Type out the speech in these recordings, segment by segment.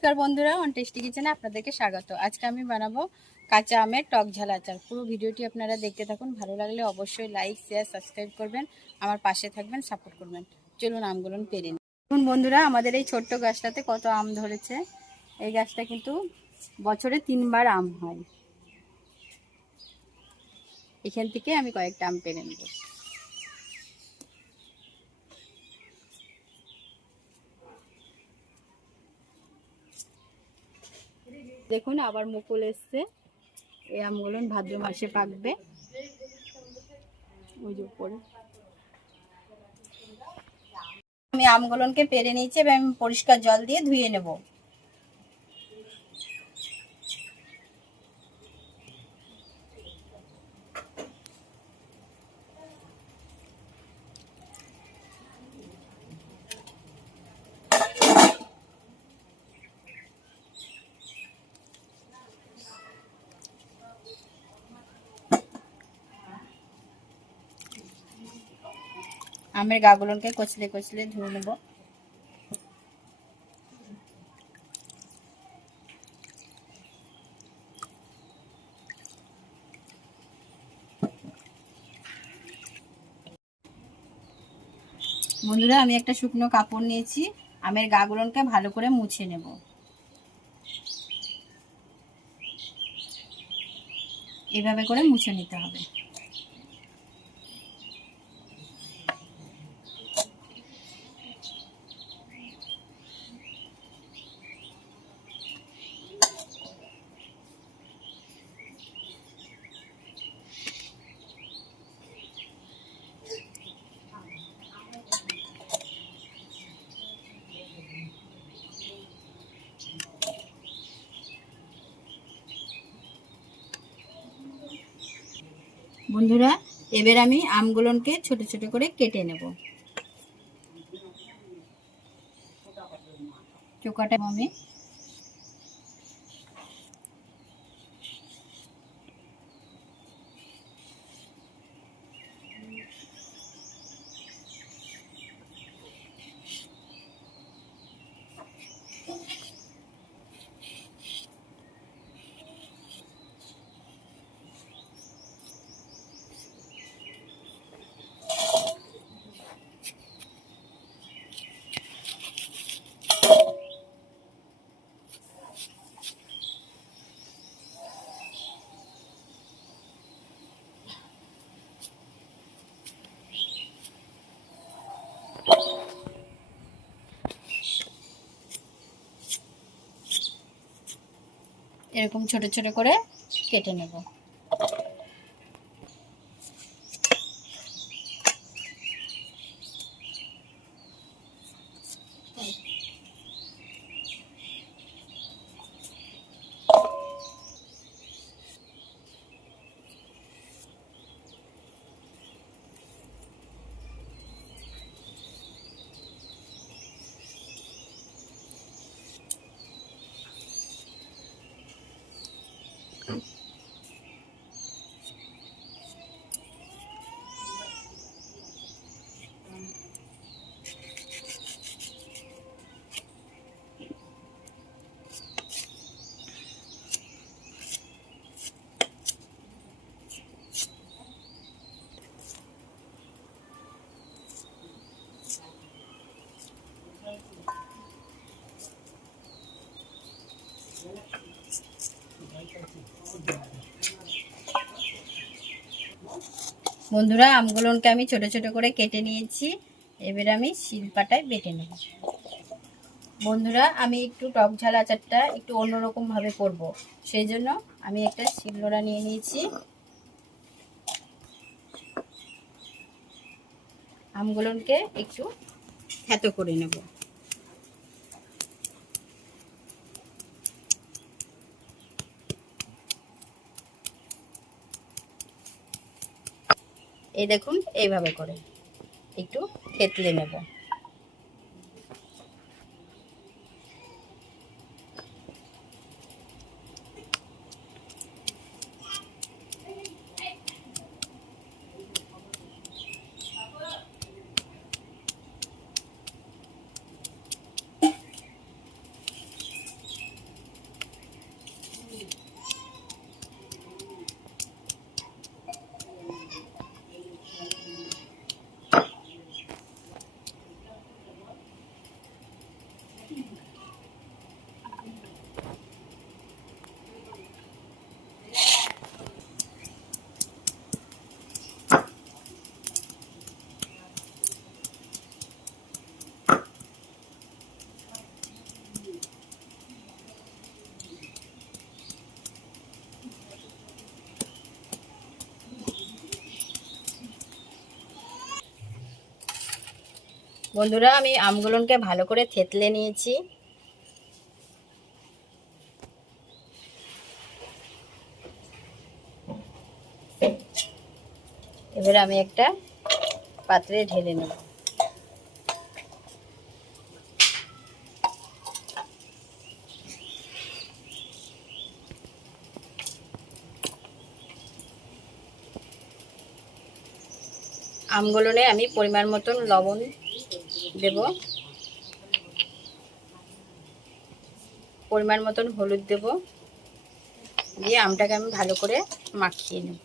নমস্কার বন্ধুরা, on tasty কিচেনে আপনাদেরকে স্বাগত। আজকে আমি বানাবো কাঁচা আমের টক ঝাল আচার। পুরো ভিডিওটি আপনারা দেখতে থাকুন। ভালো লাগলে অবশ্যই লাইক, শেয়ার, সাবস্ক্রাইব করবেন, আমার পাশে থাকবেন, সাপোর্ট করবেন। চলুন আমগুলো পেরে নিন। দেখুন বন্ধুরা, আমাদের এই ছোট্ট গাছটাতে কত আম ধরেছে। এই গাছটা কিন্তু বছরে 3বার আম হয়। এখান থেকে আমি কয়েকটা আম পেরে নেব। দেখুন আবার মুকুল এসছে। এই আমগুলো ভাদ্র মাসে পাকবে। ওই যে উপরে আমি আমগুলোকে পেরে নিয়েছি এবং আমি পরিষ্কার জল দিয়ে ধুয়ে নেব। আমের গাগুলোকে কচলে কচলে ধুয়ে নেব। বন্ধুরা, আমি একটা শুকনো কাপড় নিয়েছি, আমের গাগুলোকে ভালো করে মুছে নেব। এভাবে করে মুছে নিতে হবে। বন্ধুরা, এবার আমি আমগুলোকে ছোট ছোট করে কেটে নেব। চোকাটা আমি এরকম ছোট ছোট করে কেটে নেব। বন্ধুরা, আমগুলোকে আমি ছোট ছোট করে কেটে নিয়েছি। এবার আমি শিলপাটায় বেটে নেব। বন্ধুরা, আমি একটু টক ঝাল আচারটা একটু অন্যরকম ভাবে করব, সেই জন্য আমি একটা শিলনোড়া নিয়ে নিয়েছি। আমগুলোকে একটু থেতো করে নেব। এই দেখুন, এইভাবে করে একটু থেতলে নেব। বন্ধুরা, আমি আমগুলোকে ভালো করে থেতলে নিয়েছি। এবার আমি একটা পাত্রে ঢেলে নেব। আমগুলোনে আমি পরিমাণ মতন লবণ দেব, পরিমাণ মতন হলুদ দেব, দিয়ে আমটাকে আমি ভালো করে মাখিয়ে নেব।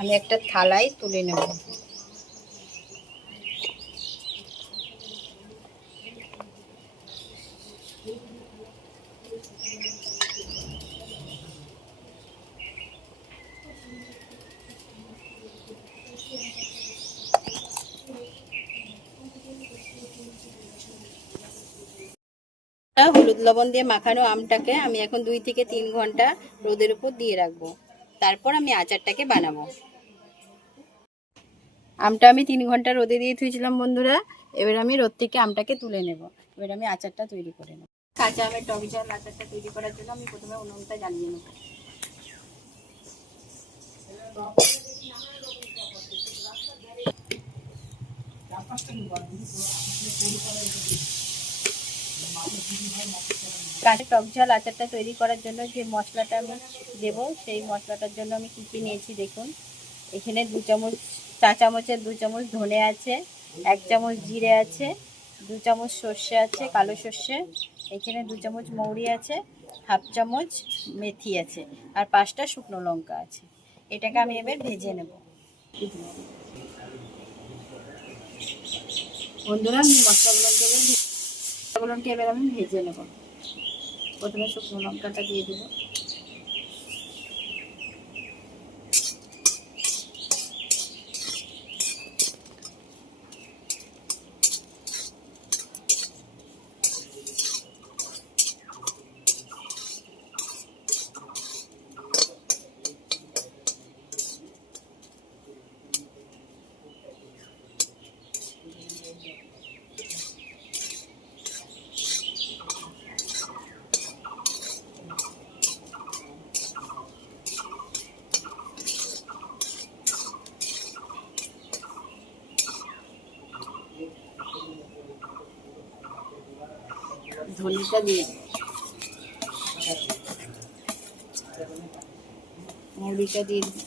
আমি একটা থালায় তুলে নেব। হলুদ লবণ দিয়ে মাখানো আমটাকে আমি এখন 2 থেকে 3 ঘন্টা রোদের উপর দিয়ে রাখবো। তারপর আমি আচারটাকে বানাবো। আমটা আমি 3 ঘন্টা রোদে দিয়ে থুয়েছিলাম বন্ধুরা। এবার আমি রোদ থেকে আমটাকে তুলে নেব। এবার আমি আচারটা তৈরি করে নেব। কাঁচা আমের টক ঝাল আচারটা তৈরি করার জন্য আমি প্রথমে উনুনটা জ্বালিয়ে নেব। কাঁচা টক ঝাল আচারটা তৈরি করার জন্য যে মশলাটা আমি দেবো, সেই মশলাটার জন্য আমি কী কী নিয়েছি দেখুন। এখানে 2 চামচ, চা চামচের 2 চামচ ধনে আছে, 1 চামচ জিরে আছে, 2 চামচ সর্ষে আছে, কালো সর্ষে, এখানে 2 চামচ মৌরি আছে, 1/2 চামচ মেথি আছে, আর 5টা শুকনো লঙ্কা আছে। এটাকে আমি এবার ভেজে নেব। বন্ধুরা, আমি মশলাগুলোকে এবার আমি ভেজে নেব। প্রথমে শুকনো লঙ্কাটা দিয়ে দেবো। ধনেটা দিয়ে মৌরিটা দিয়ে দেবো।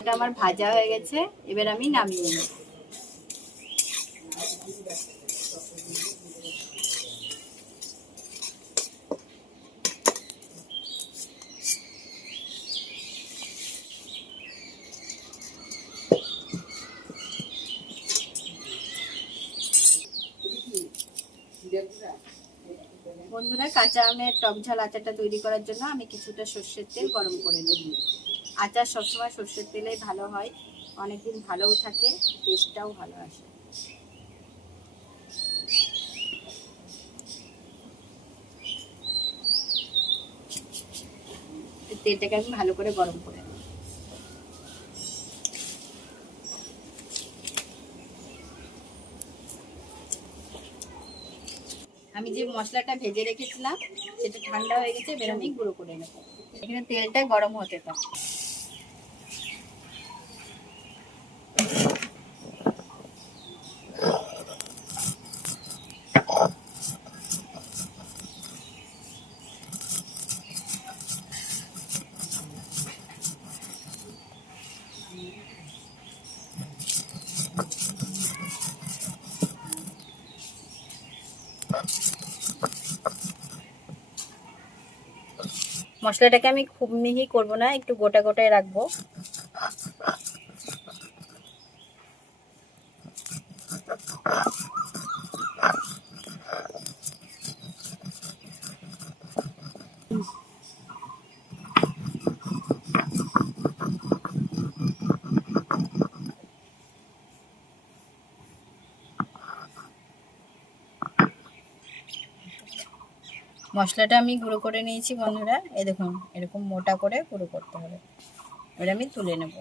এটা আমার ভাজা হয়ে গেছে, এবার আমি নামিয়ে নেব। বন্ধুরা, কাঁচা আমের টক ঝাল আচারটা তৈরি করার জন্য আমি কিছুটা সর্ষের তেল গরম করে নেব। আচার সবসময় সর্ষের তেলেই ভালো হয়, অনেকদিন ভালোও থাকে, টেস্টটাও ভালো আসে। তেলটাকে আমি ভালো করে গরম করে নেব। আমি যে মশলাটা ভেজে রেখেছিলাম সেটা ঠান্ডা হয়ে গেছে, এবার আমি গুঁড়ো করে নেব। এখানে তেলটা গরম হতে থাকে। মশলাটাকে আমি খুব মিহি করব না, একটু গোটা গোটায় রাখবো। মশলাটা আমি গুঁড়ো করে নিয়েছি বন্ধুরা, এই দেখুন এরকম মোটা করে গুঁড়ো করতে হবে। এবার আমি তুলে নেব।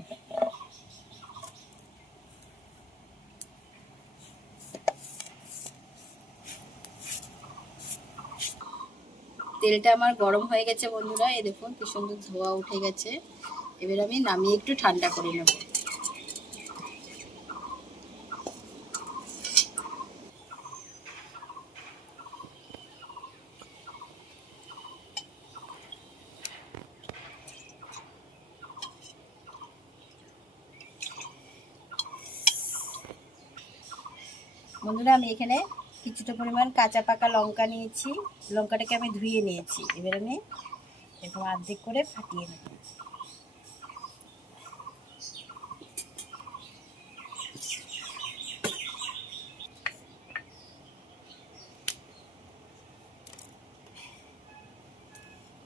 তেলটা আমার গরম হয়ে গেছে বন্ধুরা, এই দেখুন কি সুন্দর ধোঁয়া উঠে গেছে। এবার আমি নামিয়ে একটু ঠান্ডা করে নেব। বন্ধুরা আমি এখানে কিছুটা পরিমাণ কাঁচা পাকা লঙ্কা নিয়েছি, লঙ্কাটাকে আমি ধুয়ে নিয়েছি। এবার আমি এরকম অর্ধেক করে ফাটিয়ে নেব।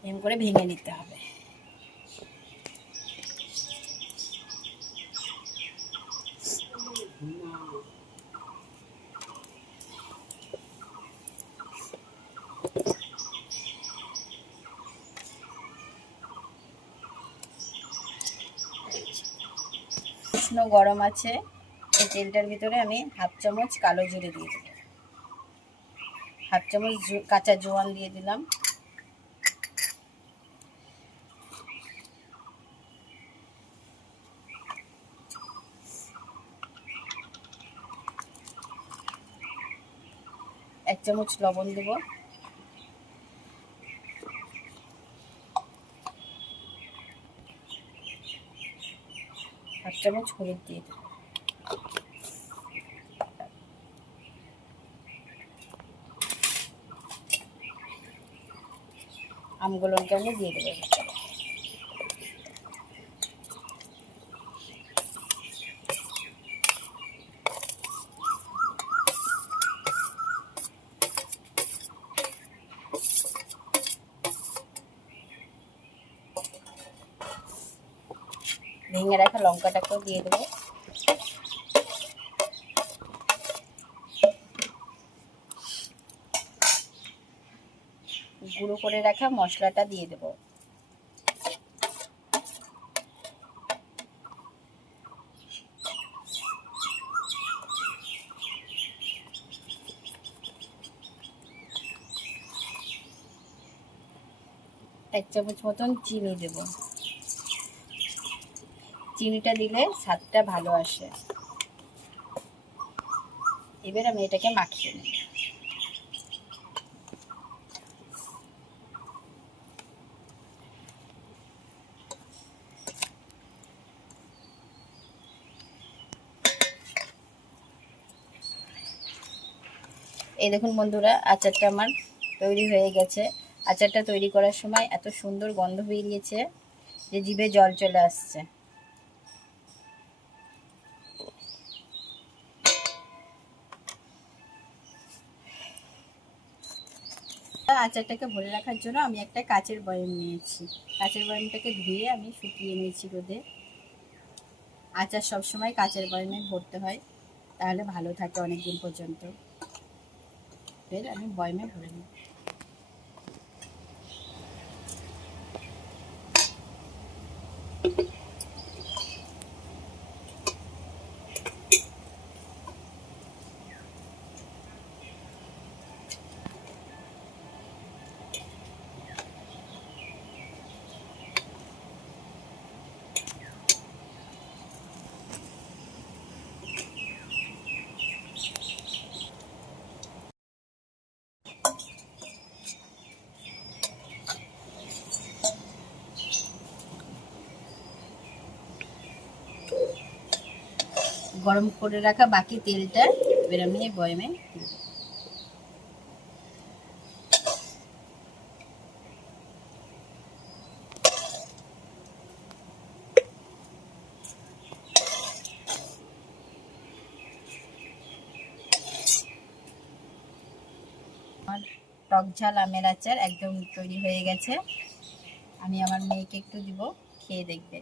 এরকম করে ভেঙে নিতে হবে। উষ্ণ গরম আছে, এই তেলটার ভিতরে আমি হাফ চামচ কালো জিরে দিয়ে দেবো, হাফ চামচ কাঁচা জোয়ান দিয়ে দিলাম, এক চামচ লবণ দেব, হাফ চামচ হলুদ দিয়ে দেব, আমগুলো আমি দিয়ে দেবো। ভেঙে রাখা লঙ্কাটাকেও দিয়ে দেবো। গুঁড়ো করে রাখা মশলাটা দিয়ে দেবো। এক চামচ মতন চিনি দেব, চিনিটা দিলে স্বাদটা ভালো আসে। এবার আমি এটাকে মাখিয়ে নেব। এই দেখুন বন্ধুরা, আচারটা আমার তৈরি হয়ে গেছে। আচারটা তৈরি করার সময় এত সুন্দর গন্ধ বেরিয়েছে যে জিভে জল চলে আসছে। আচারটাকে ভরে রাখার জন্য আমি একটা কাচের বয়াম নিয়েছি। কাচের বয়ামটাকে ধুয়ে আমি শুকিয়ে নিয়েছি রোদে। আচার সবসময় কাচের বয়ামে ভরতে হয়, তাহলে ভালো থাকে অনেক দিন পর্যন্ত। ফের আমি বয়ামে ভরে নিই। গরম করে রাখা বাকি তেলটা এবার আমি এই বয়ামে দিয়ে দেব। টক ঝাল আমের আচার একদম তৈরি হয়ে গেছে। আমি আমার মেয়েকে একটু দিব, খেয়ে দেখবে।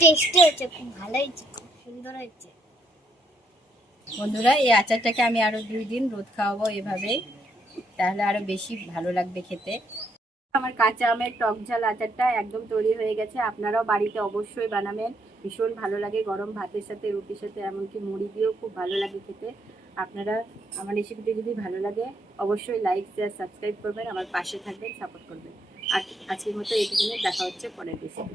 টেস্টি হয়েছে, খুব ভালো হয়েছে, খুব সুন্দর হয়েছে। বন্ধুরা, এই আচারটাকে আমি আরো 2 দিন রোদ খাওয়াবো এভাবেই, তাহলে আরো বেশি ভালো লাগবে খেতে। আমার কাঁচা আমের টক ঝাল আচারটা একদম তৈরি হয়ে গেছে। আপনারাও বাড়িতে অবশ্যই বানাবেন, ভীষণ ভালো লাগে গরম ভাতের সাথে, রুটির সাথে, এমনকি মুড়ি দিয়েও খুব ভালো লাগে খেতে। আপনারা আমার রেসিপিটি যদি ভালো লাগে অবশ্যই লাইক শেয়ার সাবস্ক্রাইব করবেন, আমার পাশে থাকবেন, সাপোর্ট করবেন। আর আজকের মতো এইটুকুনি, দেখা হচ্ছে পরের রেসিপি।